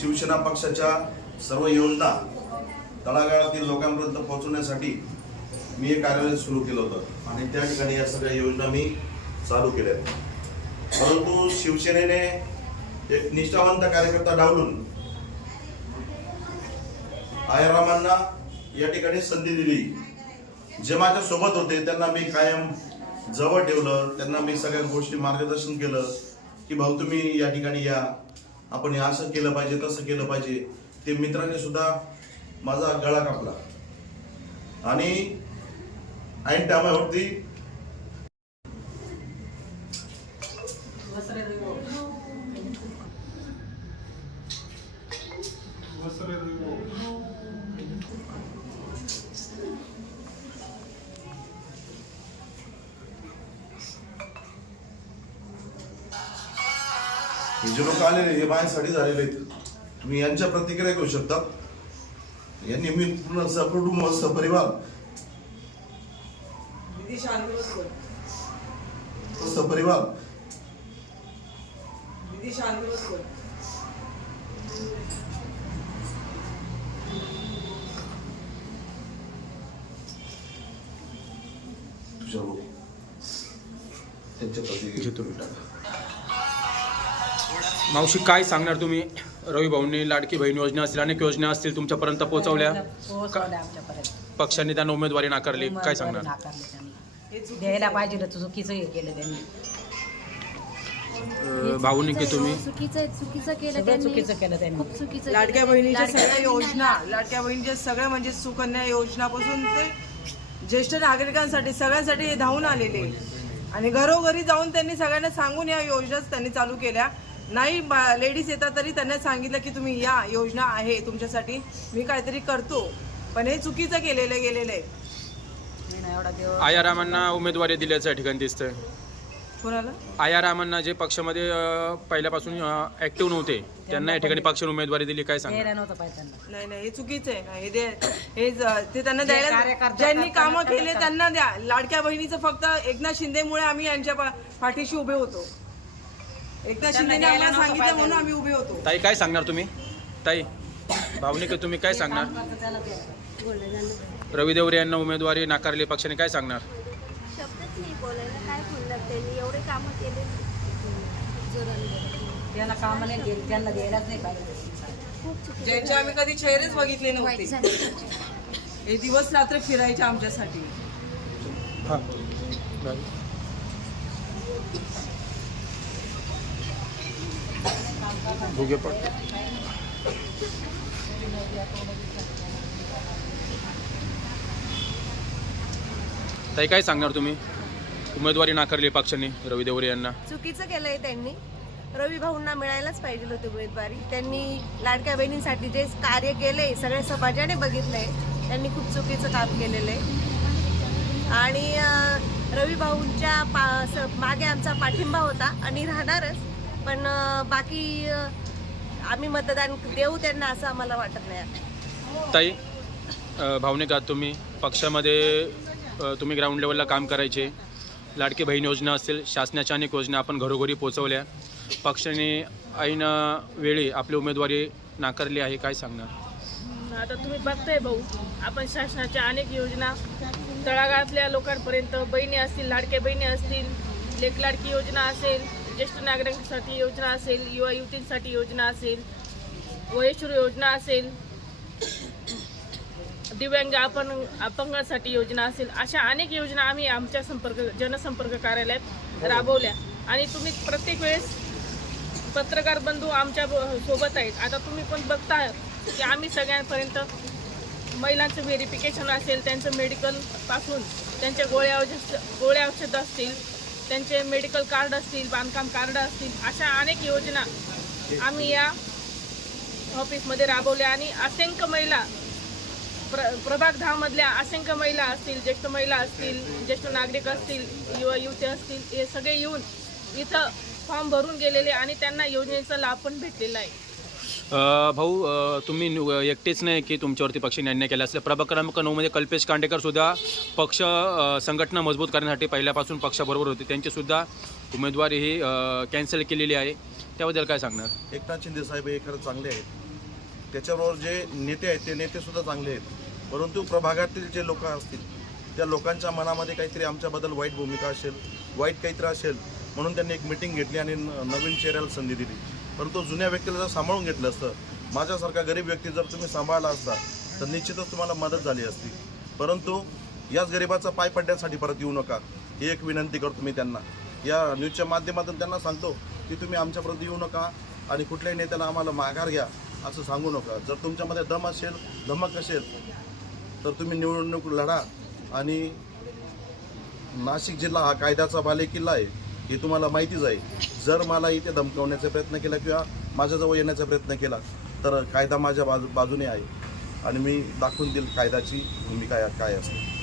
शिवसेना पक्षाच्या सर्व योजना तळागाळातील लोकांपर्यंत पोहोचवण्यासाठी मी एक कार्यालय सुरू केलं होतं आणि त्या ठिकाणी या सगळ्या योजना मी चालू केल्या. परंतु शिवसेनेने एक निष्ठावंत कार्यकर्ता डावलून आयरामांना या ठिकाणी संधी दिली. जे माझ्या सोबत होते त्यांना मी कायम जवळ ठेवलं, त्यांना मी सगळ्या गोष्टी मार्गदर्शन केलं की भाऊ तुम्ही या ठिकाणी या, आपण हे असं केलं पाहिजे तसं केलं पाहिजे. ते मित्रांनी सुद्धा माझा गळा कापला आणि ऐन टायमावरती जे लोक आलेले हे माझ्यासाठी झालेले आहेत. तुम्ही यांच्या प्रतिक्रिया घेऊ शकता. यांनी मी पूर्ण सकुटुंब सपरिवार सपरिवार त्यांच्या प्रतिक्रिया. मावशी काय सांगणार तुम्ही? रवी भाऊंनी लाडकी बहीण योजना असतील, अनेक योजना असतील तुमच्यापर्यंत पोहोचवल्या, पक्षाने त्यांना उमेदवारी नाकारली, काय सांगणार? द्यायला पाहिजे ना, चुकीचं हे केलं त्यांनी. भाऊनी की तुम्ही चुकीचं केलं त्यांनी. खूप चुकीचं. लाडक्या बहिणीच्या सगळ्या योजना, लाडक्या बहिणीच्या सगळ्या म्हणजे सुकन्या योजनापासून ते ज्येष्ठ नागरिकांसाठी सगळ्यांसाठी धावून आलेले आणि घरोघरी जाऊन त्यांनी सगळ्यांना सांगून या योजना त्यांनी चालू केल्या. नाही लेडीज येतात तरी त्यांना सांगितलं की तुम्ही या, योजना आहे तुमच्यासाठी, मी काहीतरी करतो. पण हे चुकीचं केलेलं गेलेलं आहे. आयारामांना उमेदवारी दिल्याचं या ठिकाणी दिसतंय. कोणाला? आयारामांना जे पक्षामध्ये पहिल्यापासून ऍक्टिव्ह नव्हते त्यांना या ठिकाणी पक्षाने उमेदवारी दिली, काय सांगणार? नाही नाही, हे चुकीचं आहे ना. ते त्यांना द्यायला, ज्यांनी कामं केले त्यांना द्या. लाडक्या बहिणीचं फक्त एकनाथ शिंदेमुळे आम्ही यांच्या पाठीशी उभे होतो. एकनाथ शिंदेने आम्हाला सांगितलं म्हणून आम्ही उभे होतो. ताई काय सांगणार तुम्ही? ताई भावनिक तुम्ही काय सांगणार? रवी देवरे यांना उमेदवारी नाकारली पक्षाने, काय सांगणार? शब्दच नाही बोलायला. काय बोलणार त्यांनी? एवढे कामं केले. त्यांना काम नाही, त्यांना द्यायलाच नाही पाहिजे. ज्यांचे आम्ही कधी चेहरेच बघितले नव्हते, हे दिवस रात्र फिरायचे आमच्यासाठी. भुगे पड. ताई काय सांगणार तुम्ही? उमेदवारी नाकारली पक्षाने रवी देवरे यांना. चुकीचं केलंय त्यांनी. रवी भाऊंना मिळायलाच पाहिजे होती उमेदवारी. त्यांनी लाडक्या बहिणींसाठी जे कार्य केले सगळ्या समाजाने बघितलंय. त्यांनी खूप चुकीचं काम केलेलं आहे आणि रवी भाऊंच्या मागे आमचा पाठिंबा होता आणि राहणारच. पण बाकी आम्ही मतदान देऊ त्यांना असं आम्हाला वाटत नाही. ताई भावनिक आहात तुम्ही, पक्षामध्ये तुम्ही ग्राउंड लेवलला काम करायचे, लाडकी बहीण योजना असतील, शासनाच्या अनेक योजना आपण घरोघरी पोहोचवल्या, पक्षाने ऐन वेळी आपली उमेदवारी नाकारली आहे, काय सांगणार? आता तुम्ही बघताय भाऊ, आपण शासनाच्या अनेक योजना तळागाळातल्या लोकांपर्यंत, बहिणी असतील, लाडक्या बहिणी असतील, लेक लाडकी योजना असेल, ज्येष्ठ नागरिकांसाठी योजना असेल, युवा युवतींसाठी योजना असेल, वयश्री योजना असेल, दिव्यांग अपंगांसाठी योजना असेल, अशा अनेक योजना आम्ही आमच्या जनसंपर्क कार्यालयात राबवल्या. आणि तुम्ही प्रत्येक वेळेस पत्रकार बंधू आमच्या सोबत आहेत. आता तुम्ही पण बघता की आम्ही सगळ्यांपर्यंत महिलांचं व्हेरिफिकेशन असेल, त्यांचं मेडिकलपासून त्यांच्या गोळ्या औषध असतील, त्यांचे मेडिकल कार्ड असतील, बांधकाम कार्ड असतील, अशा अनेक योजना आम्ही या ऑफिसमध्ये राबवल्या. आणि असंख्य महिला प्रभाग 10 मधल्या असंख्य महिला असतील, ज्येष्ठ महिला असतील, ज्येष्ठ नागरिक असतील, युवा युवती असतील, हे सगळे येऊन इथं फॉर्म भरून गेलेले आणि त्यांना योजनेचा लाभ पण भेटलेला आहे. भाऊ तुम्ही एकटेच नाही की तुमच्यावरती पक्षाने अन्याय केला असलं. प्रभाग क्रमांक 9 मध्ये कल्पेश कांडेकर सुद्धा पक्ष संघटना मजबूत करण्यासाठी पहिल्यापासून पक्षाबरोबर होते, त्यांची सुद्धा उमेदवारी ही कॅन्सल केलेली आहे, त्याबद्दल काय सांगणार? एकनाथ शिंदे साहेब हे खरं चांगले आहेत. त्याच्याबरोबर जे नेते आहेत ते नेतेसुद्धा चांगले आहेत, परंतु प्रभागातील जे लोक असतील त्या लोकांच्या मनामध्ये काहीतरी आमच्याबद्दल वाईट भूमिका असेल, वाईट काहीतरी असेल, म्हणून त्यांनी एक मिटिंग घेतली आणि नवीन चेहऱ्याला संधी दिली. परंतु जुन्या व्यक्तीला जर सांभाळून घेतलं असतं, माझ्यासारखा गरीब व्यक्ती जर तुम्ही सांभाळला असता तर निश्चितच तुम्हाला मदत झाली असती. परंतु याच गरिबाचा पाय पडण्यासाठी परत येऊ नका ही एक विनंती करतो मी त्यांना. या न्यूजच्या माध्यमातून त्यांना सांगतो की तुम्ही आमच्यापर्यंत येऊ नका आणि कुठल्याही नेत्याला आम्हाला माघार घ्या असं सांगू नका. जर तुमच्यामध्ये दम असेल, धमक असेल तर तुम्ही निवडणूक लढा. आणि नाशिक जिल्हा हा कायद्याचा बालेकिल्ला आहे हे तुम्हाला माहितीच आहे. जर मला इथे धमकावण्याचा प्रयत्न केला किंवा माझ्याजवळ येण्याचा प्रयत्न केला तर कायदा माझ्या बाजूने आहे आणि मी दाखवून देईल कायद्याची भूमिका काय असते.